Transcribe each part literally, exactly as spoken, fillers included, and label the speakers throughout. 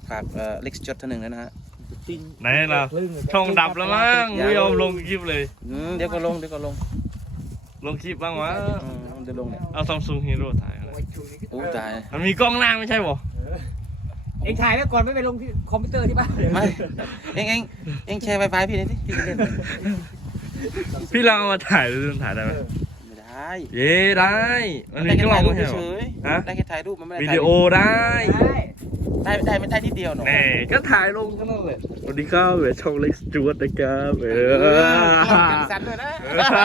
Speaker 1: ฝากเอ่อเล็กจดท่านหนึ่งแล้วนะฮะ
Speaker 2: ไหนล่ะช่องดับแล้วมั้งไม่ยอมลงคลิปเลย
Speaker 1: เดี๋ยวก็ลงเดี๋ยวก็ลง
Speaker 2: ลงคลิปบ้างวะ
Speaker 1: เดี๋ยวลงเนี่ย
Speaker 2: เอาซัมซุงฮีโร่ถ่าย
Speaker 1: โอ้ตาย
Speaker 2: มันมีกล้องหน้าไม่ใช่บ่
Speaker 3: เองถ่ายไว้ก่อนไม่ไปลงที่คอมพิวเตอร์ที่บ้าน
Speaker 1: ไม่เองเองเองแชร์ไวไฟพี่หน่อยสิพี่เล่น
Speaker 2: พี่ลองเอามาถ่ายดูถ่ายได้ไหม
Speaker 1: ไม่ได้
Speaker 2: เย้ได้มันมีกล้องไม่ใช่หรอ
Speaker 1: ฮะได้แค่ถ่ายรูปมันไม่ได้
Speaker 2: วิดีโอได้
Speaker 1: ได้ได้ไม่ได้ที่เดียวหนู
Speaker 2: แน่ก็ถ่ายลงก็นั่นแหละสวัสดีครับเวช่องเล็กจูดนะครับเออ
Speaker 1: กันสั่นด้วยนะ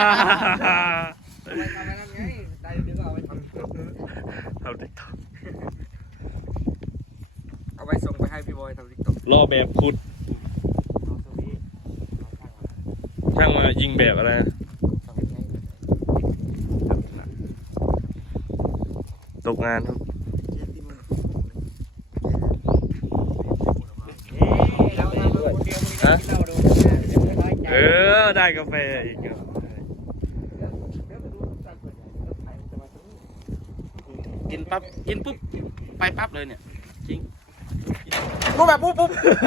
Speaker 2: เอาติ๊กต็อก
Speaker 3: เอาไปส่งไปให้พี่บอยทำติ๊กต็อก
Speaker 2: รอแบบพุดช่างมายิงแบบอะไรตกงานครับเออได้กาแฟอีก
Speaker 1: กินปั๊บกินปุ๊บไปปั๊บเลยเนี่ยจริงปุ๊บแบบปุ๊บปุ๊บ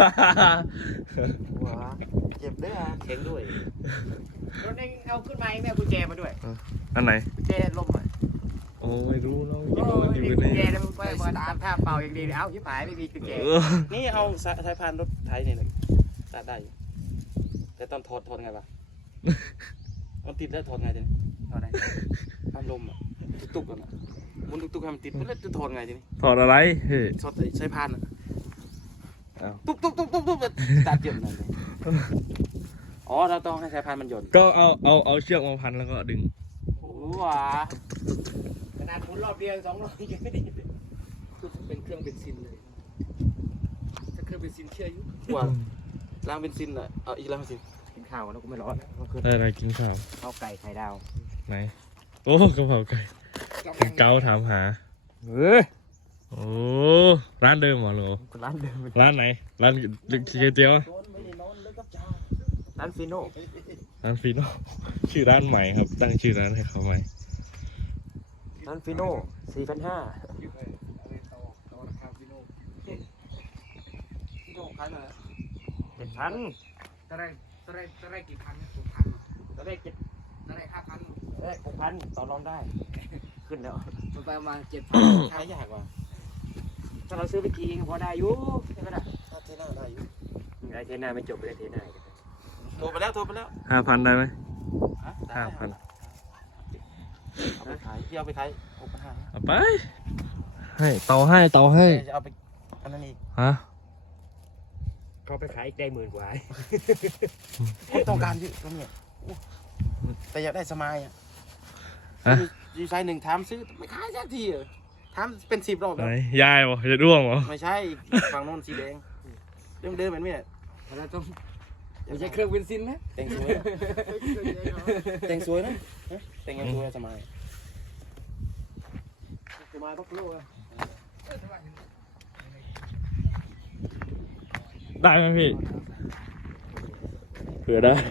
Speaker 1: ว้าเจ็บด้วยอ่ะเข็งด้วย
Speaker 3: รถเองเอาขึ้นมาแม่กุญแจมาด้วย
Speaker 2: อันไหน
Speaker 3: กุญแจลมอ่ะ
Speaker 2: โอ้ไม่รู้แล้ว
Speaker 3: โอ้ยมีกุญแจแล้วมึงไปมาตามท่าเป่าอย่างดีเอ้าชิบหายไม่มีกุญแจ
Speaker 1: นี่เอาสายพานรถไถเนี่ยตัดได้แต่ตอนถอดถอดไงวะมันติดแล้วถอดไงทีนี้ถอดไงพัดลมอ่ะตุกๆกันอ่ะมุนตุกๆให้มันติดแล้วจะถอดไงทีนี้
Speaker 2: ถอดอะไรเฮ้ย
Speaker 1: ถอดสายพานอ่ะตุ๊บตุ๊บตุ๊บตุ๊บตุ๊บตัดเยอะนั่นเลยอ๋อเราต้องให้สายพานมันหย่อน
Speaker 2: ก็เอาเอาเอาเชือกมาพันแล้วก็ดึง
Speaker 1: โอ้ว้า
Speaker 3: ขนาดหมุนรอบเดียวสองรอบยังไม่ได้เป็นเครื่องเบนซินเลยถ้าเครื่องเบนซินเชื่ออยู่
Speaker 1: ว่าล้างเบนซินอ่ะเอาอีกล้างเบนซิน
Speaker 3: กินข้าวแล้วก็ไม่ร้อน
Speaker 2: ได้อะไรกินข้าว
Speaker 3: ข้าวไก่ไข่ดาว
Speaker 2: ไหนโอ้กระเพราไก่เกาถามหา
Speaker 3: เฮ้ย
Speaker 2: โอ้ร้านเดิมเหรอหรอ
Speaker 3: ร้านเดิม
Speaker 2: ร้านไหนร้านเจียว
Speaker 3: ร้านฟิโน่
Speaker 2: ร้านฟิโน่ชื่อร้านใหม่ครับตั้งชื่อร้านให้เขาใหม่
Speaker 3: ร้านฟิโน่สี่พันห้าเจ็ดพันตอนแรกตอนแรกตอนแรกกี่พันหกพันตอนแรกเจ็ดตอนแรกห้าพันตอนแรกหกพันต่อรองได้ขึ้นแล้วมันไปประมาณเจ็ดพัน
Speaker 1: ขายยากว่ะ
Speaker 3: ถ้าเราซื้อไปทีพอได้อยู่ใช่ไหมล่ะ
Speaker 1: ถ้าเทน่าได้อยู่
Speaker 3: ได้เทน่าไม่จบไม่ได้เทน่า
Speaker 1: โทรไปแล้วโทรไปแล้ว
Speaker 2: ห้าพันได้ไหม
Speaker 1: ห้าพันเอาไปขายที่เอาไปขายหกพันห้า
Speaker 2: เอาไปให้เตาให้เตาให้
Speaker 1: จะเอาไปอันนั้นอีก
Speaker 2: ฮะ
Speaker 3: เขาไปขายอีกได้หมื่นกว่า
Speaker 1: คนต้องการที่ตรงนี้แต่อยากได้สมัยอ่ะอยู่ไซน์หนึ่งถามซื้อไม่ขายสักทีเหรอถามเป็นสิบรอบแล้ว
Speaker 2: ยายบอกจะร่วงเหรอ
Speaker 1: ไม่ใช่ฝั่งโน้นสีแดงเดิมเดิมเหมือนเมีย
Speaker 3: เราต้องไม่ใช่เครื่องเบนซินนะ
Speaker 1: แต่งสวยแต่งสวยนะแต่งยังสวยสมัยสมัยพักโล
Speaker 2: ได้ไหมพี่เผื่อได้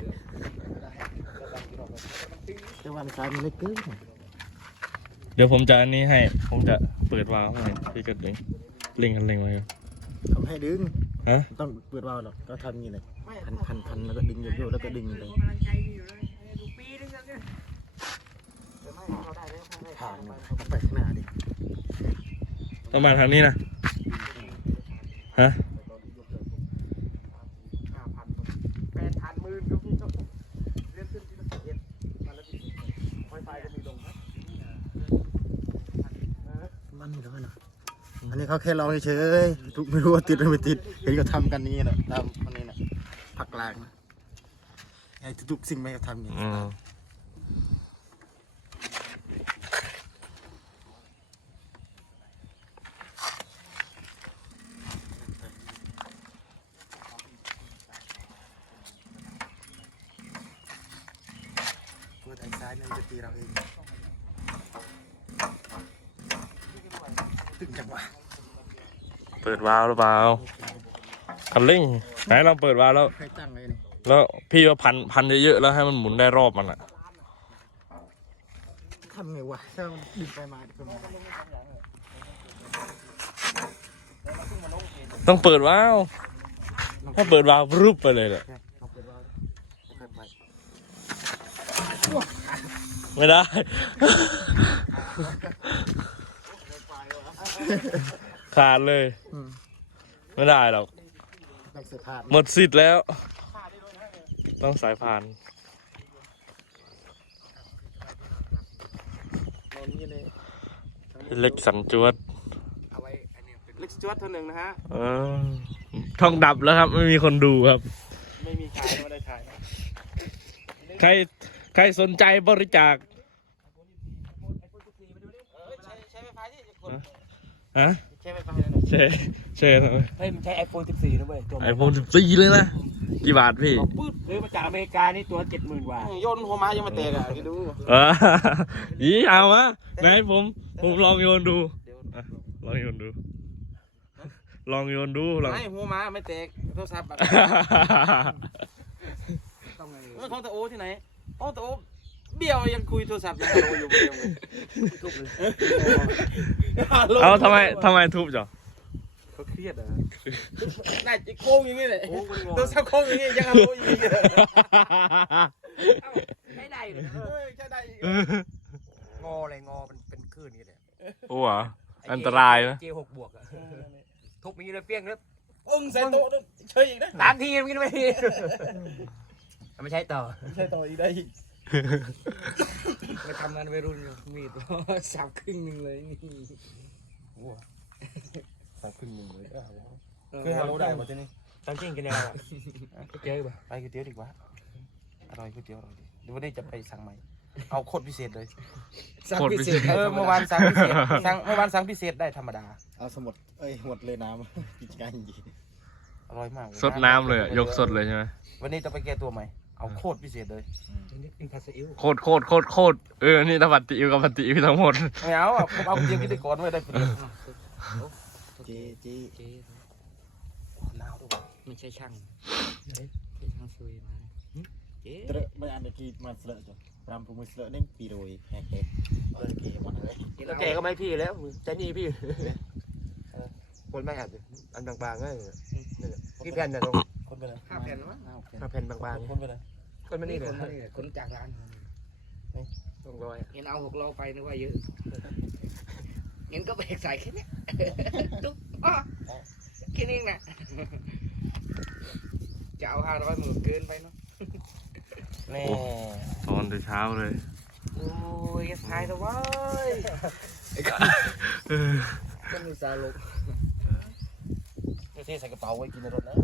Speaker 1: แต่ว่ามันกลายเป็นเล็กเกิน
Speaker 2: เดี๋ยวผมจะอันนี้ให้ผมจะเปิดวาล์วให้พี่ก็เล็งเล็งกันเล็งไว้
Speaker 1: ทำให้ดึง
Speaker 2: ฮะ
Speaker 1: ต้องเปิดวาล์วหรอกก็ทำอย่างนี้เลยพันพันพันแล้วก็ดึงโยกแล้วก็ดึงเลยทางมาเขาไปข้างหน้าดิ
Speaker 2: ต้องมาทางนี้นะฮะ
Speaker 3: แปดพันหมื่นก็พี่ต้องเลื่อนขึ้นที่ละเอียดมาแล้วดิไฟไฟก็มีลงนะ
Speaker 1: มันไม่ร้อนหรออันนี้เขาแค่ลองเฉยๆไม่รู้ว่าติดหรือไม่ติดเห็นเขาทำกันนี้นะตามอันนี้นะผักกลางไอ้ทุกสิ่งไม่เขาทำอย่างนี้ตัวทางซ้ายนั่นจะตีเราเองตึงจังวะ
Speaker 2: เปิดวาล์วหรือเปล่าคันเร่งไหนลองเปิดวาล์วแล้วแล้วพี่ว่าพันพันเยอะๆแล้วให้มันหมุนได้รอบมันอ่ะ
Speaker 1: ทำไงวะถ้ามันดึงไปมาดึงไปมา
Speaker 2: ต้องเปิดวาล์วถ้าเปิดวาล์วรูปไปเลยแหละ
Speaker 3: เอาเปิดวาล์วเปิดไฟ
Speaker 2: ไม่ได้ ขาดเลย ไม่ได้หรอก
Speaker 3: แบกเสื้อผ้า
Speaker 2: หมดสิทธิ์แล้ว ต้องสายพาน
Speaker 1: นอนนี่เลย
Speaker 2: เล็กสันจวด
Speaker 3: เอาไว้อันนี้เป็น
Speaker 1: เล็กจวดเท่านึงนะฮะ
Speaker 2: เออท่องดับแล้วครับ ไม่มีคนดูครับ
Speaker 1: ไม่มีขายไม่ได้ขายนะ
Speaker 2: ใครใครสนใจบริจาค
Speaker 1: เออใช้ใช้ไฟฟ้าที่จะกด
Speaker 2: ฮะ
Speaker 1: ใช้ไฟฟ้าเลยนะ
Speaker 2: เชเชทำไม
Speaker 3: เฮ้ยมันใช้ ไอโฟน สิบสี่ นะเว้ยตัว
Speaker 2: ไอโฟนสิบสี่เลยนะ กี่บาทพี่
Speaker 3: บอกปื๊ดซื้อมาจากอเมริกานี่ตัวเจ็ดหมื่นกว่า
Speaker 1: โยนหัวไม้ยังมาเตะอ่ะคิดดู
Speaker 2: เออ ยี่เอามะไหนผม ผมลองโยนดู
Speaker 1: เดี๋ยว
Speaker 2: อ่ะลองโยนดู ลองโยนดูลอง
Speaker 1: ไม่หัวไม้ไม่เตะโทรศัพท์แบบ
Speaker 3: ต้องไง
Speaker 1: เออของตะโอที่ไหนของตะโอเบี้ยวยังคุยโทรศัพท์ยังฮัลโหลอยู่เบี้ยวเลย
Speaker 3: ทุบเลย
Speaker 2: เอาทำไมทำไมทุบจ้ะ
Speaker 3: เขาเครียดอ่ะ
Speaker 1: น่าจะโค้งอย่างนี้เลยโทรศัพท์โค้งอย่างนี้ยังฮัลโหลอยู่อีกเลย
Speaker 3: ใช้ได้เลย
Speaker 1: เออใช่ได้อีก
Speaker 3: งอเลยงอเป็นเป็นคลื่นนี่เลย
Speaker 2: โอ้โหอันตรายนะ
Speaker 3: เจหกบวกอะทุบมีเลยเปี้ยงแล้ว
Speaker 1: อึ้งใส่โต๊ะด้วยเฉยอีกนะ
Speaker 3: สามทีมันกินไม่ทีไม่ใช่ต่อ
Speaker 1: ใช่ต่ออีกได้อีก
Speaker 3: ไปทำงานวัยรุ่นอยู่มีดสับครึ่งหนึ่งเลยนี่
Speaker 1: สามครึ่งหนึ่งเลยเคยฮัลโหลได้หมดที่นี่
Speaker 3: ตอนจริงกันแนวอะเจอป่ะ
Speaker 1: ไปก๋วยเตี๋ยวดีกว่าอร่อยก๋วยเตี๋ยวอร่อยดีเดี๋ยววันนี้จะไปสั่งใหม่เอาโคตรพิเศษเลย
Speaker 3: สับพิเศษ
Speaker 1: เออเมื่อวานสั่งพิเศษสั่งเมื่อวานสั่งพิเศษได้ธรรมดา
Speaker 4: เอาสมุดเอ้ยหมดเลยน้ำ กิจการจริง
Speaker 1: อร่อยมาก
Speaker 2: สดน้ำเลยอะยกสดเลยใช่ไหม
Speaker 1: วันนี้ต้องไปแก้ตัวใหม่เอาโคตรพิเศษเลย
Speaker 3: นี่เป็นภาษาอิว
Speaker 2: โคตรโคตรโคตรโคตรเออ นี่ถ้าปฏิอิวกับปฏิอิวทั้งหมด
Speaker 1: ไม่เอาอ่ะผมเอาเดียวกินได้ก่อนไว้ได้ประเดี๋ยว
Speaker 4: เจเจ
Speaker 3: เจ๊
Speaker 1: หนาวด้วย
Speaker 3: ไม่ใช่ช่างใช่ช่างซุยมาเจ๊
Speaker 4: เตระไม่อันเดกีมาเสลอจ้ะรำพูมือเสลอเน่งปีโรยแฮกเกเออเกมันอะไร
Speaker 3: แล้วแกก็ไม่พี่แล้วใจนี่พี่คนไม่อัดอันบางๆง่ายกี่แผ่นเนี่ยตรง
Speaker 1: คนไปเลย
Speaker 3: ห้าแผ่นมั้ง
Speaker 4: ห้าแผ่น
Speaker 3: ห้าแผ่นบางๆ
Speaker 1: คนไปเลย
Speaker 3: คนมานี่เลยคนจากร้านต้องร้อยเห็นเอาหกโลไปนึกว่าเยอะเห็นก็เบรกใส่แค่นี้จุ๊บอ๋อแค่นี้นะจะเอาห้าร้อยหมื่นเกินไปเนาะ
Speaker 1: นี่
Speaker 2: ตอนแต่เช้าเลย
Speaker 3: โอ้ยทายแล้วว้ยก็มีซาลง
Speaker 1: เท่ใส่กระเป๋าไว้กินในรถนะ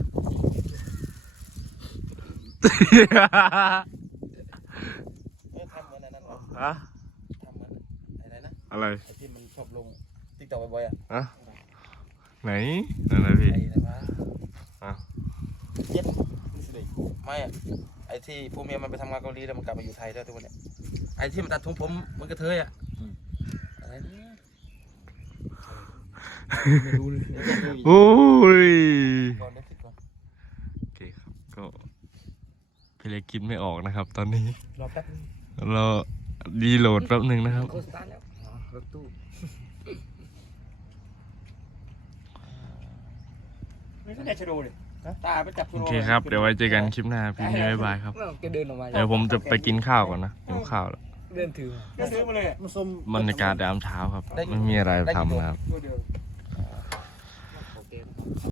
Speaker 1: เออทำเหมือนอันนั้นวะ
Speaker 2: ฮะ
Speaker 1: ทำเหมือนอะไรนะ
Speaker 2: อะไร
Speaker 1: ไอ้ที่มันชอบลงติ๊กต็อกบ่อยๆอ่ะ
Speaker 2: ฮะไหนนั่นนะพี่
Speaker 1: ไอ้อะไรวะ
Speaker 2: อ่ะ
Speaker 1: เย็ดนี่สิเด็กไม่อ่ะไอ้ที่ผู้เมียมันไปทำงานเกาหลีแล้วมันกลับมาอยู่ไทยแล้วทุกวันเนี่ยไอ้ที่มันตัดทรงผมมันกระเทยอ่ะอะไรนะ
Speaker 3: ไม่รู้เลย
Speaker 2: โอ้ย
Speaker 1: ก่อนได้ติดก่อน
Speaker 2: โอเคครับก็พี่เล็กกินไม่ออกนะครับ ตอนนี้
Speaker 3: รอแป๊บนึง
Speaker 2: เราดีโหลดแป๊บหนึ่งนะครับ
Speaker 3: โคสตาร์แล้วรถตู้ไม่ใช่ชโดเลย
Speaker 1: ตาไปจับ
Speaker 2: โอเคครับ เดี๋ยวไว้เจอกันคลิปหน้าพี่บ๊ายบายครับ
Speaker 3: แกเดินออกมา
Speaker 2: เดี๋ยวผมจะไปกินข้าวก่อนนะหิวข้าวแล้ว
Speaker 3: เดินถือ
Speaker 1: ก็ซื้อมาเลย
Speaker 4: มันส้ม
Speaker 2: บรรยากาศยามเช้าครับ ไม่มีอะไรทำนะครับ
Speaker 1: ตัวเดียว